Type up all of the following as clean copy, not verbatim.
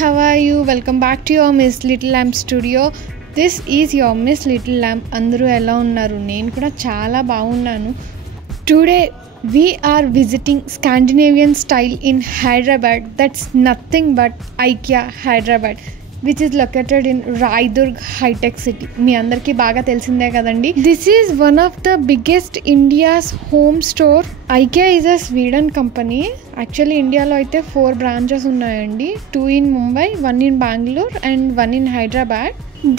how are you? Welcome back to your Miss Little Lamp studio. This is your Miss Little Lamp. Andaru ela unnaru? Nenu kuda chaala baagunnanu. Today we are visiting Scandinavian style in Hyderabad. That's nothing but IKEA Hyderabad, which is located in Raidurg High-Tech City. మీ అందరికీ బాగా తెలిసిందే కదండి. This is one of the biggest India's home store. IKEA is a Sweden company. Actually ఇండియాలో అయితే 4 branches ఉన్నాయండి. 2 in Mumbai, 1 in Bangalore and 1 in Hyderabad.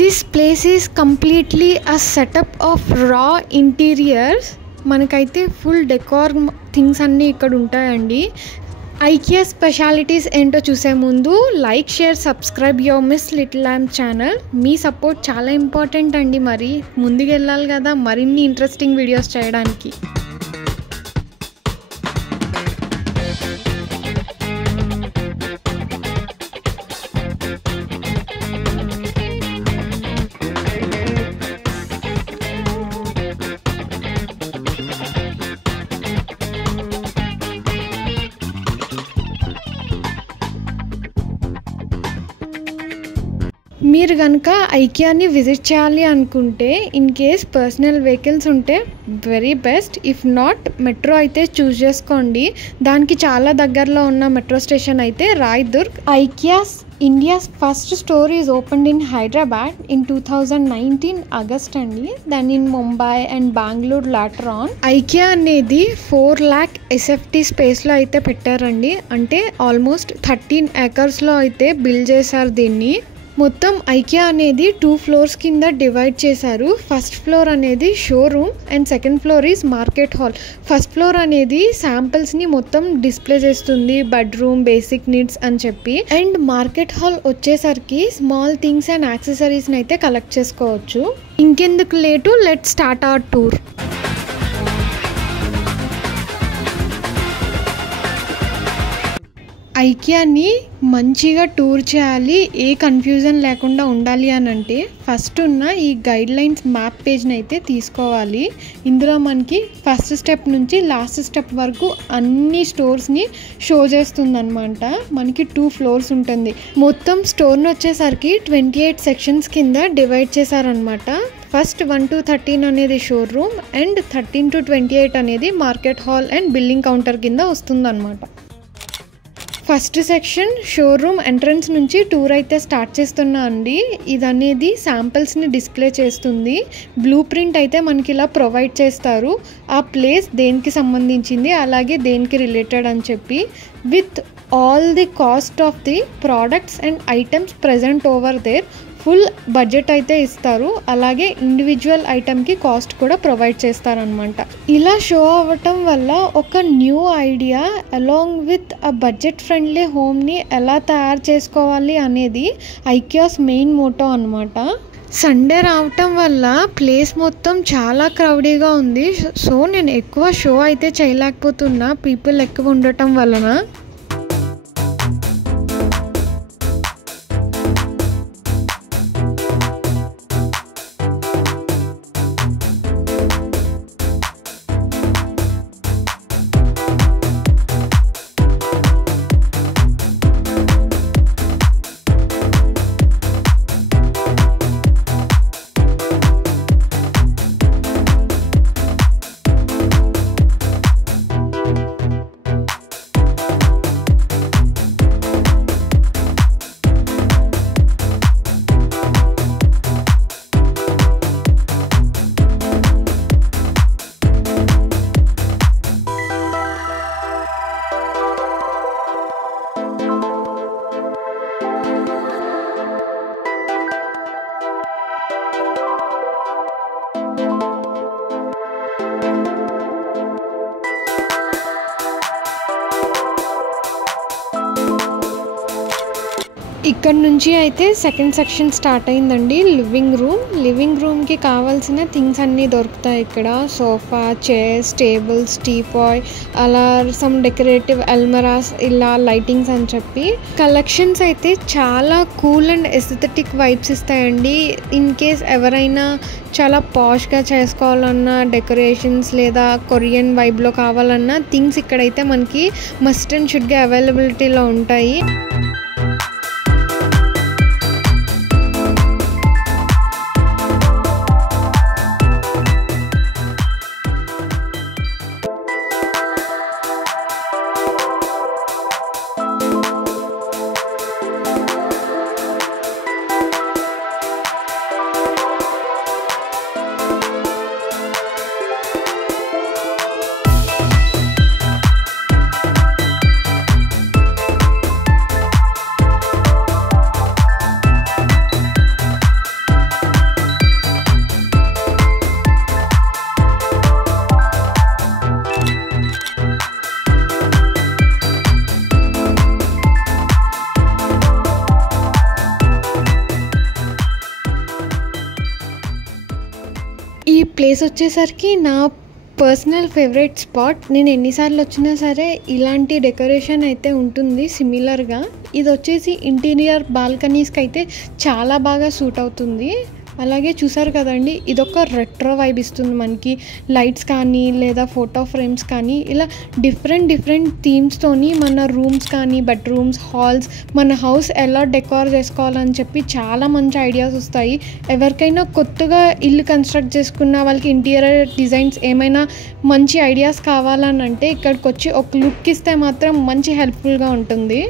This place is completely a setup of raw interiors. మనకైతే full decor things అన్నీ ఇక్కడ ఉంటాయండి. IKEA specialities ఏంటో చూసే ముందు like, share, subscribe your miss little lamp channel. Me support చాలా important అండి. మరి ముందుకు వెళ్ళాలి కదా మరిన్ని ఇంట్రెస్టింగ్ వీడియోస్ చేయడానికి. మీరు కనుక ఐకియాని విజిట్ చేయాలి అనుకుంటే ఇన్ కేస్ పర్సనల్ వెహికల్స్ ఉంటే very best. If not metro అయితే చూస్ చేసుకోండి. దానికి చాలా దగ్గరలో ఉన్న మెట్రో స్టేషన్ అయితే Raidurg. IKEA's India's first store is opened in Hyderabad in 2019 August అండి. దాన్ని in Mumbai and Bengaluru later on. IKEA అనేది 4 lakh SFT స్పేస్లో అయితే పెట్టారండి. అంటే ఆల్మోస్ట్ 13 acres అయితే బిల్డ్ చేశారు దీన్ని. మొత్తం ఐకియా అనేది 2 floors కింద డివైడ్ చేశారు. ఫస్ట్ ఫ్లోర్ అనేది showroom and second floor is market hall. First floor అనేది శాంపిల్స్ని మొత్తం డిస్ప్లే చేస్తుంది, బెడ్రూమ్, బేసిక్ నీడ్స్ అని చెప్పి. అండ్ మార్కెట్ హాల్ వచ్చేసరికి స్మాల్ థింగ్స్ అండ్ యాక్సెసరీస్ని అయితే కలెక్ట్ చేసుకోవచ్చు. ఇంకెందుకు late, let start our tour. ఐకియాని మంచిగా టూర్ చేయాలి, ఏ కన్ఫ్యూజన్ లేకుండా ఉండాలి అని అంటే ఫస్ట్ ఉన్న ఈ గైడ్ లైన్స్ మ్యాప్ పేజ్ని అయితే తీసుకోవాలి. ఇందులో మనకి ఫస్ట్ స్టెప్ నుంచి లాస్ట్ స్టెప్ వరకు అన్ని స్టోర్స్ని షో చేస్తుంది అనమాట. మనకి 2 floors ఉంటుంది. మొత్తం స్టోర్ని వచ్చేసరికి 28 sections కింద డివైడ్ చేశారనమాట. ఫస్ట్ 1 to 13 అనేది షోరూమ్ అండ్ 13 to 28 అనేది market hall and billing counter కింద వస్తుందన్నమాట. ఫస్ట్ సెక్షన్ షోరూమ్ ఎంట్రన్స్ నుంచి టూర్ అయితే స్టార్ట్ చేస్తున్నా అండి. ఇది అనేది శాంపిల్స్ని డిస్ప్లే చేస్తుంది. బ్లూ ప్రింట్ అయితే మనకి ఇలా ప్రొవైడ్ చేస్తారు. ఆ ప్లేస్ దేనికి సంబంధించింది, అలాగే దేనికి రిలేటెడ్ అని చెప్పి, with all the cost of the products and items present over there. Full budget అయితే ఇస్తారు. అలాగే ఇండివిజువల్ ఐటమ్కి కాస్ట్ కూడా ప్రొవైడ్ చేస్తారనమాట. ఇలా షో అవ్వటం వల్ల ఒక new idea along with a budget friendly హోమ్ని ఎలా తయారు చేసుకోవాలి అనేది ఐకియాస్ మెయిన్ మోటో అనమాట. సండే రావటం వల్ల ప్లేస్ మొత్తం చాలా క్రౌడీగా ఉంది. సో నేను ఎక్కువ షో అయితే చేయలేకపోతున్నా, పీపుల్ ఎక్కువ ఉండటం వలన. ఇక్కడ నుంచి అయితే సెకండ్ సెక్షన్ స్టార్ట్ అయిందండి. లివింగ్ రూమ్కి కావాల్సిన థింగ్స్ అన్నీ దొరుకుతాయి ఇక్కడ. సోఫా, చైర్స్, టేబుల్స్, టీపాయ్, అలా సమ్ డెకరేటివ్ అల్మరాస్, ఇలా లైటింగ్స్ అని చెప్పి కలెక్షన్స్ అయితే చాలా కూల్ అండ్ ఎస్థెటిక్ వైబ్స్ ఇస్తాయండి. ఇన్ కేస్ ఎవరైనా చాలా పాష్గా చేసుకోవాలన్నా, డెకరేషన్స్ లేదా కొరియన్ వైబ్లో కావాలన్నా థింగ్స్ ఇక్కడైతే మనకి మస్ట్ అండ్ షుడ్గా అవైలబిలిటీలో ఉంటాయి. ప్లేస్ వచ్చేసరికి నా పర్సనల్ ఫేవరెట్ స్పాట్. నేను ఎన్నిసార్లు వచ్చినా సరే ఇలాంటి డెకరేషన్ అయితే ఉంటుంది సిమిలర్గా. ఇది వచ్చేసి ఇంటీరియర్ బాల్కనీస్కి అయితే చాలా బాగా సూట్ అవుతుంది. అలాగే చూసారు కదండి, ఇదొక రెట్రో వైబ్ ఇస్తుంది మనకి. లైట్స్ కానీ లేదా ఫోటో ఫ్రేమ్స్ కానీ ఇలా డిఫరెంట్ థీమ్స్తోని మన రూమ్స్ కానీ బెడ్రూమ్స్, హాల్స్, మన హౌస్ ఎలా డెకోర్ చేసుకోవాలని చెప్పి చాలా మంచి ఐడియాస్ వస్తాయి. ఎవరికైనా కొత్తగా ఇల్లు కన్స్ట్రక్ట్ చేసుకున్న వాళ్ళకి ఇంటీరియర్ డిజైన్స్ ఏమైనా మంచి ఐడియాస్ కావాలని అంటే ఇక్కడికి వచ్చి ఒక లుక్ ఇస్తే మాత్రం మంచి హెల్ప్ఫుల్గా ఉంటుంది.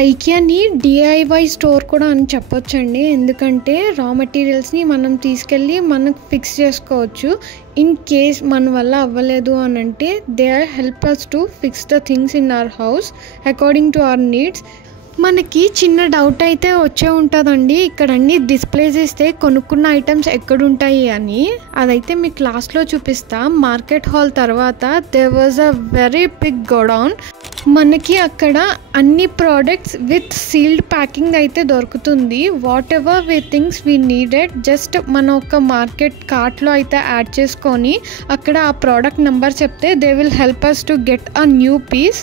ఐకియాని డిఐవై స్టోర్ కూడా అని చెప్పొచ్చండి. ఎందుకంటే రా మెటీరియల్స్ని మనం తీసుకెళ్ళి మనకు ఫిక్స్ చేసుకోవచ్చు. ఇన్ కేస్ మన వల్ల అవ్వలేదు అని అంటే they are help us to fix the things in our house according to our needs. మనకి చిన్న డౌట్ అయితే వచ్చే ఉంటుందండి, ఇక్కడ అన్ని డిస్ప్లే చేస్తే కొనుక్కున్న ఐటమ్స్ ఎక్కడుంటాయి అని. అదైతే మీకు క్లాస్లో చూపిస్తా. మార్కెట్ హాల్ తర్వాత there was a very big godown. మనకి అక్కడ అన్ని ప్రోడక్ట్స్ విత్ సీల్డ్ ప్యాకింగ్ అయితే దొరుకుతుంది. Whatever we things we needed just మన ఒక మార్కెట్ కార్ట్లో అయితే యాడ్ చేసుకొని అక్కడ ఆ ప్రోడక్ట్ నెంబర్ చెప్తే they will help us to get a new piece.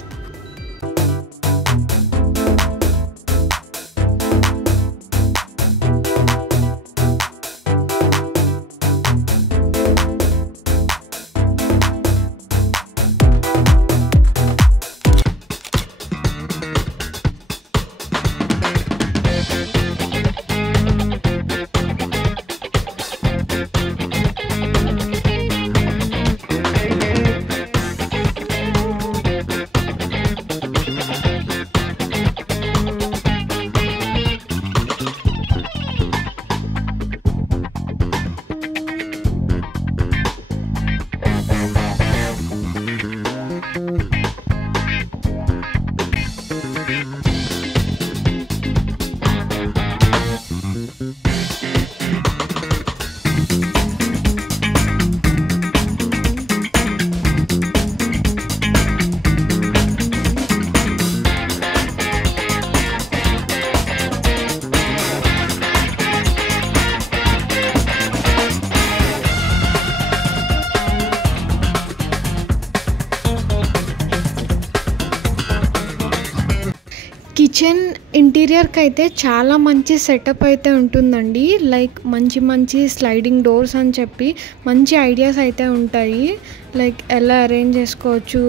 Kitchen ఇంటీరియర్కి అయితే చాలా మంచి సెటప్ అయితే ఉంటుందండి. లైక్ మంచి స్లైడింగ్ డోర్స్ అని చెప్పి మంచి ఐడియాస్ అయితే ఉంటాయి. లైక్ ఎలా అరేంజ్ చేసుకోవచ్చు,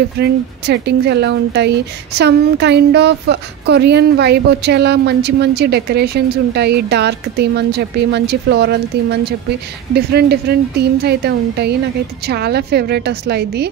డిఫరెంట్ సెట్టింగ్స్ ఎలా ఉంటాయి, some kind of Korean vibe వచ్చేలా మంచి డెకరేషన్స్ ఉంటాయి. డార్క్ థీమ్ అని చెప్పి, మంచి ఫ్లోరల్ థీమ్ అని చెప్పి డిఫరెంట్ థీమ్స్ అయితే ఉంటాయి. నాకైతే చాలా ఫేవరెట్ అసలు ఇది.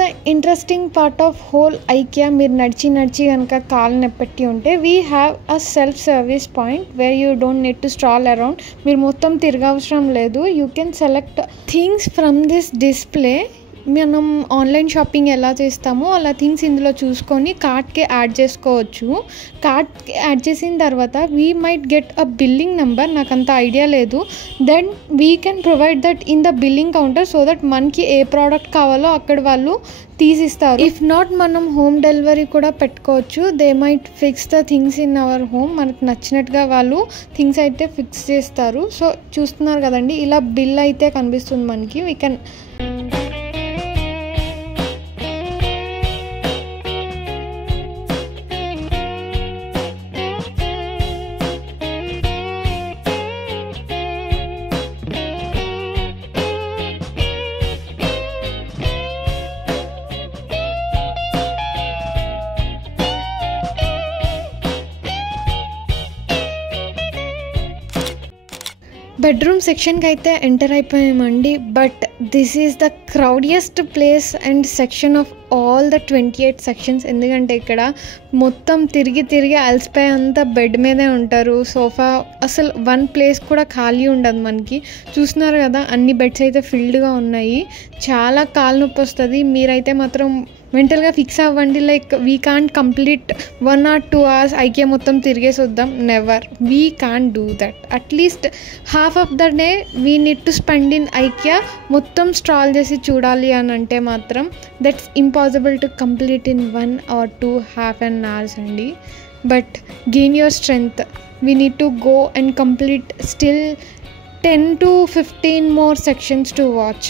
The interesting part of whole IKEA. మీరు నడిచి కనుక కాలు నెప్పెట్టి ఉంటే we have a self service point where you don't need to stroll around. మీరు మొత్తం తిరగవసరం లేదు. You can select things from this display. మనం ఆన్లైన్ షాపింగ్ ఎలా చేస్తామో అలా థింగ్స్ ఇందులో చూసుకొని కార్ట్కి యాడ్ చేసుకోవచ్చు. కార్ట్కి యాడ్ చేసిన తర్వాత we might get a billing number. నాకు అంత ఐడియా లేదు. Then we can provide that in the billing counter so that మనకి ఏ ప్రోడక్ట్ కావాలో అక్కడ వాళ్ళు తీసిస్తారు. ఇఫ్ నాట్ మనం హోమ్ డెలివరీ కూడా పెట్టుకోవచ్చు. They might fix the things in our home. మనకు నచ్చినట్టుగా వాళ్ళు థింగ్స్ అయితే ఫిక్స్ చేస్తారు. సో చూస్తున్నారు కదండి, ఇలా బిల్ అయితే కనిపిస్తుంది మనకి. వీ కెన్ బెడ్రూమ్ సెక్షన్కి అయితే ఎంటర్ అయిపోయామండి. But this is the crowdiest place and section of all the 28 sections. ఎందుకంటే ఇక్కడ మొత్తం తిరిగి అలసిపోయి అంతా బెడ్ మీదే ఉంటారు. సోఫా అసలు వన్ ప్లేస్ కూడా ఖాళీ ఉండదు మనకి. చూస్తున్నారు కదా, అన్ని బెడ్స్ అయితే ఫిల్డ్గా ఉన్నాయి. చాలా కాలు నొప్పి వస్తుంది. మీరైతే మాత్రం మెంటల్గా ఫిక్స్ అవ్వండి. Like we can't complete 1 or 2 hours IKEA మొత్తం తిరిగేసి వద్దాం. Never, we can't do that. At least half of the day we need to spend in IKEA. మొత్తం స్ట్రాల్ చేసి చూడాలి అని అంటే మాత్రం that's impossible to complete in 1 or 2 half an hours అండి. But gain your strength. We need to go and complete still 10 to 15 more sections to watch.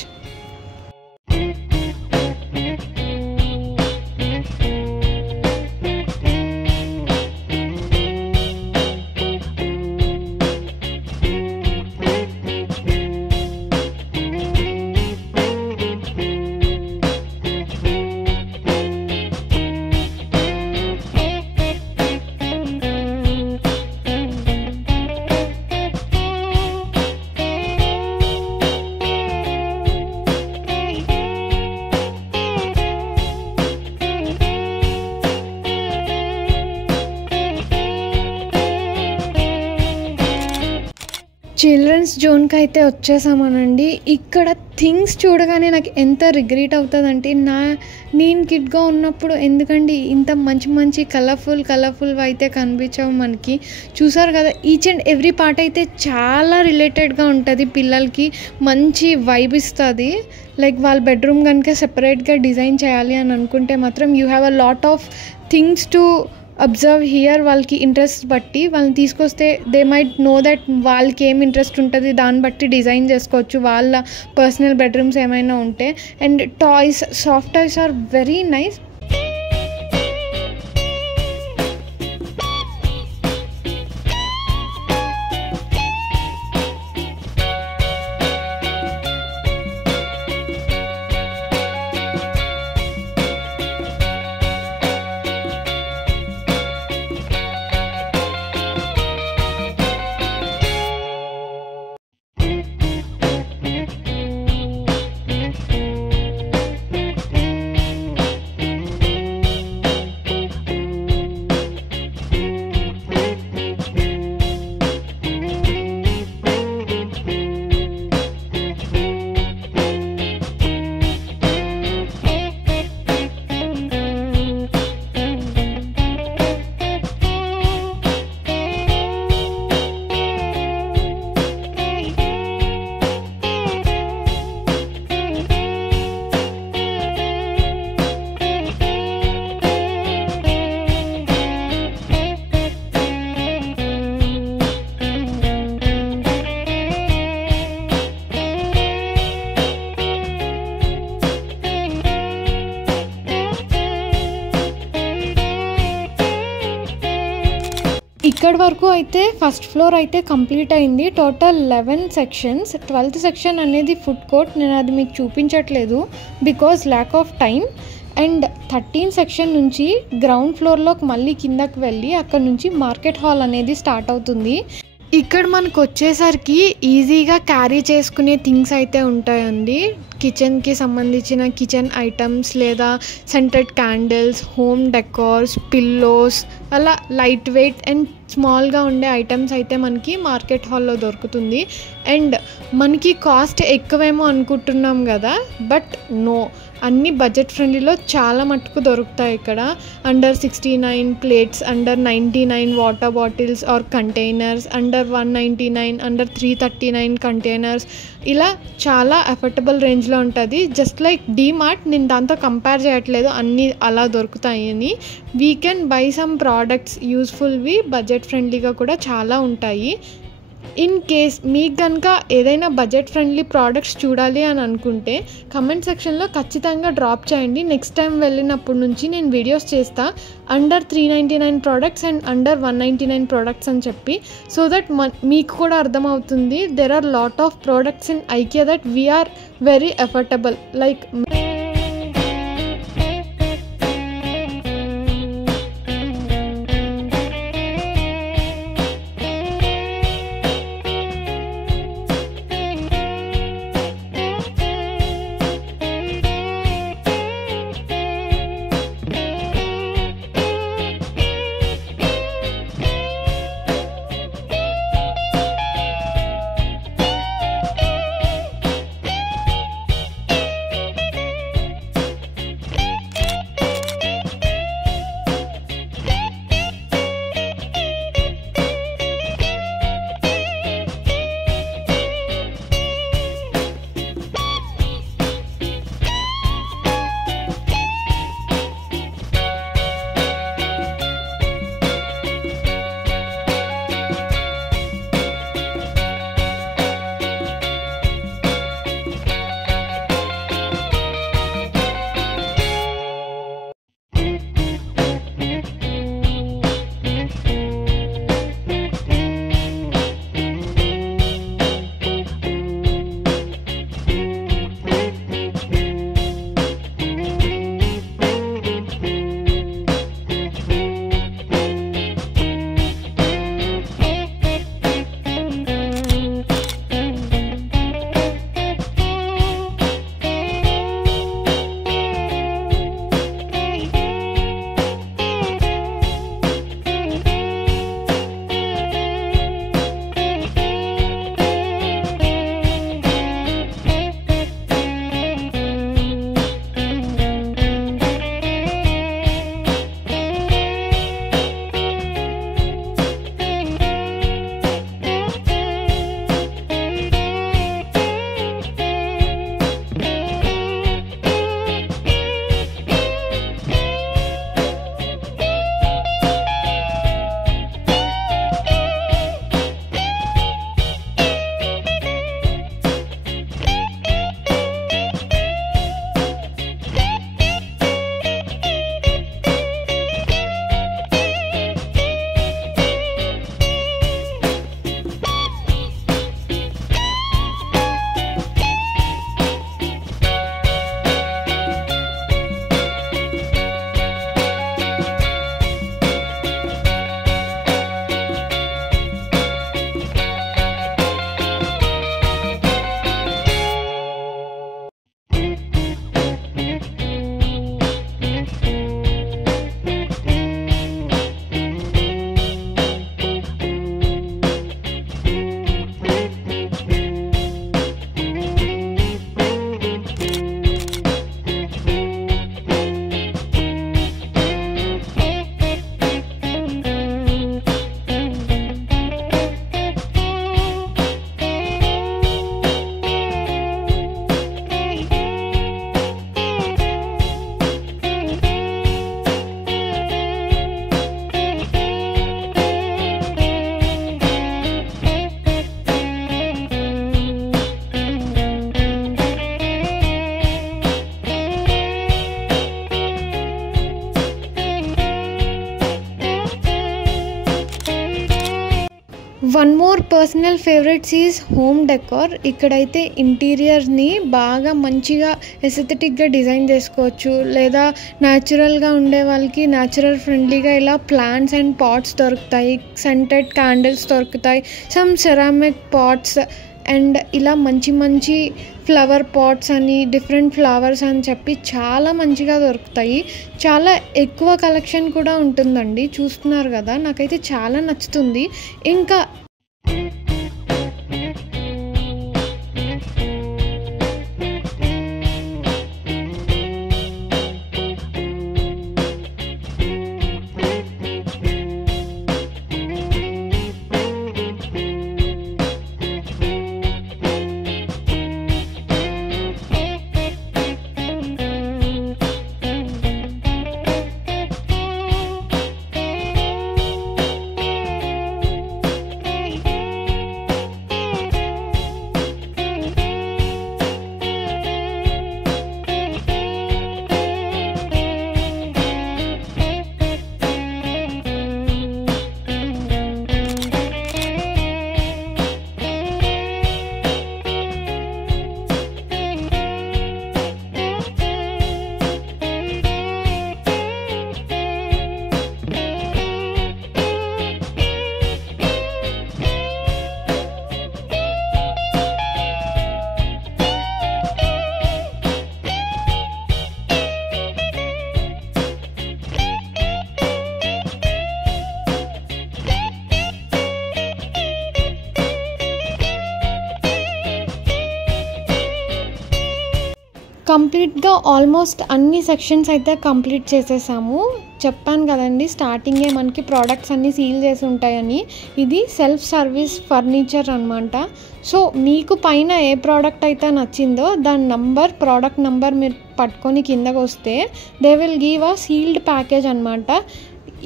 Children's జోన్కి అయితే వచ్చేసామనండి. ఇక్కడ things చూడగానే నాకు ఎంత రిగ్రెట్ అవుతుందంటే, నేను కిడ్గా ఉన్నప్పుడు ఎందుకండి ఇంత మంచి కలర్ఫుల్ అయితే కనిపించావు మనకి. చూసారు కదా, ఈచ్ అండ్ ఎవ్రీ పార్ట్ అయితే చాలా రిలేటెడ్గా ఉంటుంది. పిల్లలకి మంచి వైబ్ ఇస్తుంది. లైక్ వాళ్ళ బెడ్రూమ్ కనుక సెపరేట్గా డిజైన్ చేయాలి అని అనుకుంటే మాత్రం you have a lot of things to observe here. వాళ్ళకి ఇంట్రెస్ట్ బట్టి వాళ్ళని తీసుకొస్తే దే మైట్ నో దట్ వాళ్ళకి ఏం ఇంట్రెస్ట్ ఉంటుంది, దాన్ని బట్టి డిజైన్ చేసుకోవచ్చు వాళ్ళ పర్సనల్ బెడ్రూమ్స్ ఏమైనా ఉంటే. And toys, soft toys are very nice. ఇక్కడి వరకు అయితే ఫస్ట్ ఫ్లోర్ అయితే కంప్లీట్ అయింది. Total 11 sections. 12th సెక్షన్ అనేది ఫుడ్ కోర్ట్. నేను అది మీకు చూపించట్లేదు because lack of time. And 13 section నుంచి గ్రౌండ్ ఫ్లోర్లోకి మళ్ళీ కిందకి వెళ్ళి అక్కడ నుంచి మార్కెట్ హాల్ అనేది స్టార్ట్ అవుతుంది. ఇక్కడ మనకు వచ్చేసరికి ఈజీగా క్యారీ చేసుకునే థింగ్స్ అయితే ఉంటాయండి. కిచెన్కి సంబంధించిన కిచెన్ ఐటమ్స్ లేదా scented candles, home decors, pillows, అలా లైట్ వెయిట్ అండ్ స్మాల్గా ఉండే ఐటమ్స్ అయితే మనకి మార్కెట్ హాల్లో దొరుకుతుంది. అండ్ మనకి కాస్ట్ ఎక్కువేమో అనుకుంటున్నాం కదా, బట్ నో, అన్ని బడ్జెట్ ఫ్రెండ్లీలో చాలా మట్టుకు దొరుకుతాయి ఇక్కడ. Under 69 plates, under 99 water bottles or containers, under 199, under 339 containers, ఇలా చాలా అఫోర్డబుల్ రేంజ్లో ఉంటుంది. జస్ట్ లైక్ డీమార్ట్, నేను దాంతో కంపేర్ చేయట్లేదు, అన్నీ అలా దొరుకుతాయని. We can buy some products యూస్ఫుల్వి, బడ్జెట్ ఫ్రెండ్లీగా కూడా చాలా ఉంటాయి. ఇన్ కేస్ మీకు కనుక ఏదైనా బడ్జెట్ ఫ్రెండ్లీ ప్రోడక్ట్స్ చూడాలి అని అనుకుంటే కమెంట్ సెక్షన్లో ఖచ్చితంగా డ్రాప్ చేయండి. నెక్స్ట్ టైం వెళ్ళినప్పటి నుంచి నేను వీడియోస్ చేస్తా under 399 products and under 199 products అని చెప్పి, సో దట్ మీకు కూడా అర్థమవుతుంది. There are lot of products in IKEA that we are very affordable. Like one more personal favourites is home decor. ఇక్కడైతే ఇంటీరియర్ని బాగా మంచిగా ఎస్థెటిక్గా డిజైన్ చేసుకోవచ్చు, లేదా న్యాచురల్గా ఉండే వాళ్ళకి న్యాచురల్ ఫ్రెండ్లీగా ఇలా ప్లాంట్స్ అండ్ పాట్స్ దొరుకుతాయి, సెంటెడ్ క్యాండిల్స్ దొరుకుతాయి, సమ్ సెరామిక్ పాట్స్ అండ్ ఇలా మంచి మంచి ఫ్లవర్ పాట్స్ అని డిఫరెంట్ ఫ్లవర్స్ అని చెప్పి చాలా మంచిగా దొరుకుతాయి. చాలా ఎక్కువ కలెక్షన్ కూడా ఉంటుందండి, చూస్తున్నారు కదా, నాకైతే చాలా నచ్చుతుంది. ఇంకా కంప్లీట్గా ఆల్మోస్ట్ అన్ని సెక్షన్స్ అయితే కంప్లీట్ చేసేసాము. చెప్పాను కదండి స్టార్టింగే మనకి ప్రోడక్ట్స్ అన్నీ సీల్ చేసి ఉంటాయని. ఇది సెల్ఫ్ సర్వీస్ ఫర్నిచర్ అనమాట. సో మీకు పైన ఏ ప్రోడక్ట్ అయితే నచ్చిందో దాని ప్రోడక్ట్ నంబర్ మీరు పట్టుకొని కిందకు వస్తే they will give a sealed package అనమాట.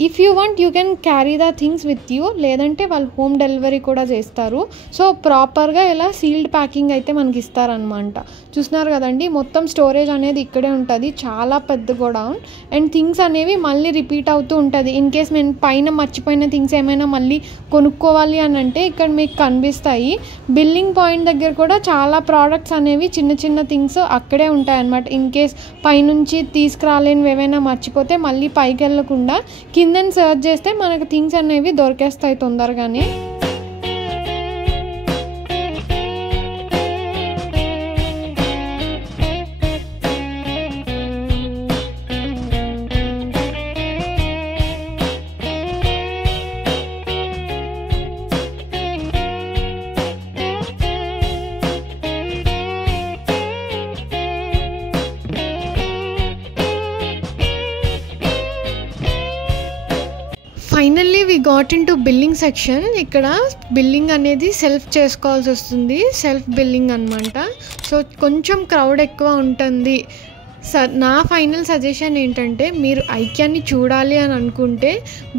If you want you can carry the things with you, లేదంటే వాళ్ళు హోమ్ డెలివరీ కూడా చేస్తారు. సో ప్రాపర్గా ఇలా సీల్డ్ ప్యాకింగ్ అయితే మనకి ఇస్తారనమాట. చూస్తున్నారు కదండి, మొత్తం స్టోరేజ్ అనేది ఇక్కడే ఉంటుంది, చాలా పెద్ద గోడౌన్. అండ్ థింగ్స్ అనేవి మళ్ళీ రిపీట్ అవుతూ ఉంటుంది. ఇన్ కేస్ మేము పైన మర్చిపోయిన థింగ్స్ ఏమైనా మళ్ళీ కొనుక్కోవాలి అని అంటే ఇక్కడ మీకు కనిపిస్తాయి. బిల్లింగ్ పాయింట్ దగ్గర కూడా చాలా ప్రోడక్ట్స్ అనేవి చిన్న చిన్న థింగ్స్ అక్కడే ఉంటాయి అన్నమాట. ఇన్ కేస్ పైనుంచి తీసుకురాలేనివి ఏవైనా మర్చిపోతే మళ్ళీ పైకి వెళ్ళకుండా కింద సర్చ్ చేస్తే మనకు థింగ్స్ అనేవి దొరికేస్తాయి తొందరగానే. Finally we got into billing section. ఇక్కడ బిల్లింగ్ అనేది సెల్ఫ్ చేసుకోవాల్సి వస్తుంది, సెల్ఫ్ బిల్లింగ్ అనమాట. సో కొంచెం క్రౌడ్ ఎక్కువ ఉంటుంది. నా ఫైనల్ సజెషన్ ఏంటంటే మీరు ఐక్యాన్ని చూడాలి అని అనుకుంటే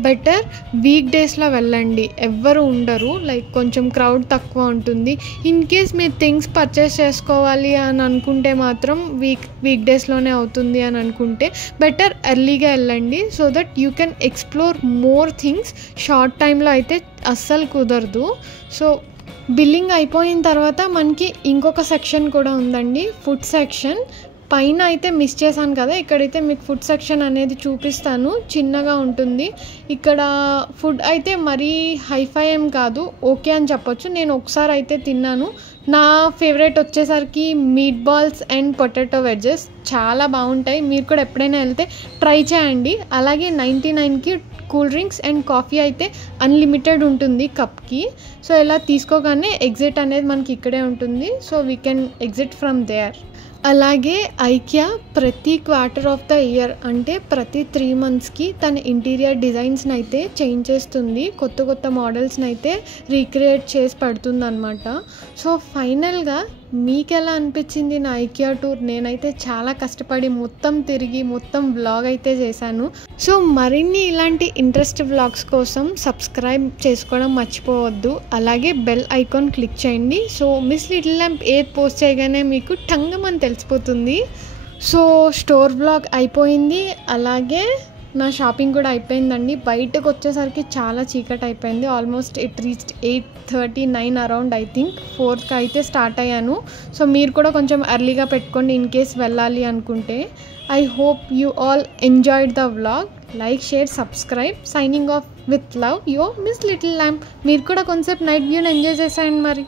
బెటర్ వీక్ డేస్లో వెళ్ళండి, ఎవ్వరు ఉండరు, లైక్ కొంచెం క్రౌడ్ తక్కువ ఉంటుంది. ఇన్ కేస్ మీరు థింగ్స్ పర్చేస్ చేసుకోవాలి అని అనుకుంటే మాత్రం వీక్ డేస్లోనే అవుతుంది అని అనుకుంటే బెటర్ ఎర్లీగా వెళ్ళండి, so that you can explore more things. Short టైంలో అయితే అస్సలు కుదరదు. సో బిల్లింగ్ అయిపోయిన తర్వాత మనకి ఇంకొక సెక్షన్ కూడా ఉందండి, ఫుడ్ సెక్షన్. పైన అయితే మిస్ చేశాను కదా, ఇక్కడైతే మీకు ఫుడ్ సెక్షన్ అనేది చూపిస్తాను. చిన్నగా ఉంటుంది ఇక్కడ. ఫుడ్ అయితే మరీ హైఫై ఏం కాదు, ఓకే అని చెప్పొచ్చు. నేను ఒకసారి అయితే తిన్నాను. నా ఫేవరెట్ వచ్చేసరికి meat balls and potato wedges చాలా బాగుంటాయి. మీరు కూడా ఎప్పుడైనా వెళ్తే ట్రై చేయండి. అలాగే 99కి కూల్ డ్రింక్స్ అండ్ కాఫీ అయితే అన్లిమిటెడ్ ఉంటుంది కప్కి. సో ఇలా తీసుకోగానే ఎగ్జిట్ అనేది మనకి ఇక్కడే ఉంటుంది. So we can exit from there. అలాగే ఐకియా ప్రతి క్వార్టర్ ఆఫ్ ద ఇయర్ అంటే ప్రతి 3 monthsకి తన ఇంటీరియర్ డిజైన్స్ని అయితే చేంజ్ చేస్తుంది, కొత్త కొత్త మోడల్స్ని అయితే రీక్రియేట్ చేసి పెడుతుంది అనమాట. సో ఫైనల్గా మీకు ఎలా అనిపించింది నా ఐకియా టూర్? నేనైతే చాలా కష్టపడి మొత్తం తిరిగి మొత్తం వ్లాగ్ అయితే చేశాను. సో మరిన్ని ఇలాంటి ఇంట్రెస్ట్ వ్లాగ్స్ కోసం సబ్స్క్రైబ్ చేసుకోవడం మర్చిపోవద్దు. అలాగే బెల్ ఐకాన్ క్లిక్ చేయండి. సో మిస్ లిటిల్ ల్యాంప్ ఏది పోస్ట్ చేయగానే మీకు టంగమని తెలిసిపోతుంది. సో స్టోర్ వ్లాగ్ అయిపోయింది. అలాగే నా షాపింగ్ కూడా అయిపోయిందండి. బయటకు వచ్చేసరికి చాలా చీకటి అయిపోయింది. Almost it reached 8:39 around. I think 4కి అయితే స్టార్ట్ అయ్యాను. సో మీరు కూడా కొంచెం ఎర్లీగా పెట్టుకోండి ఇన్ కేస్ వెళ్ళాలి అనుకుంటే. I hope you all enjoyed the vlog. Like, share, subscribe. Signing off with love, your miss little lamp. మీరు కూడా కొంచెంసేపు నైట్ వ్యూని ఎంజాయ్ చేసేయండి మరి.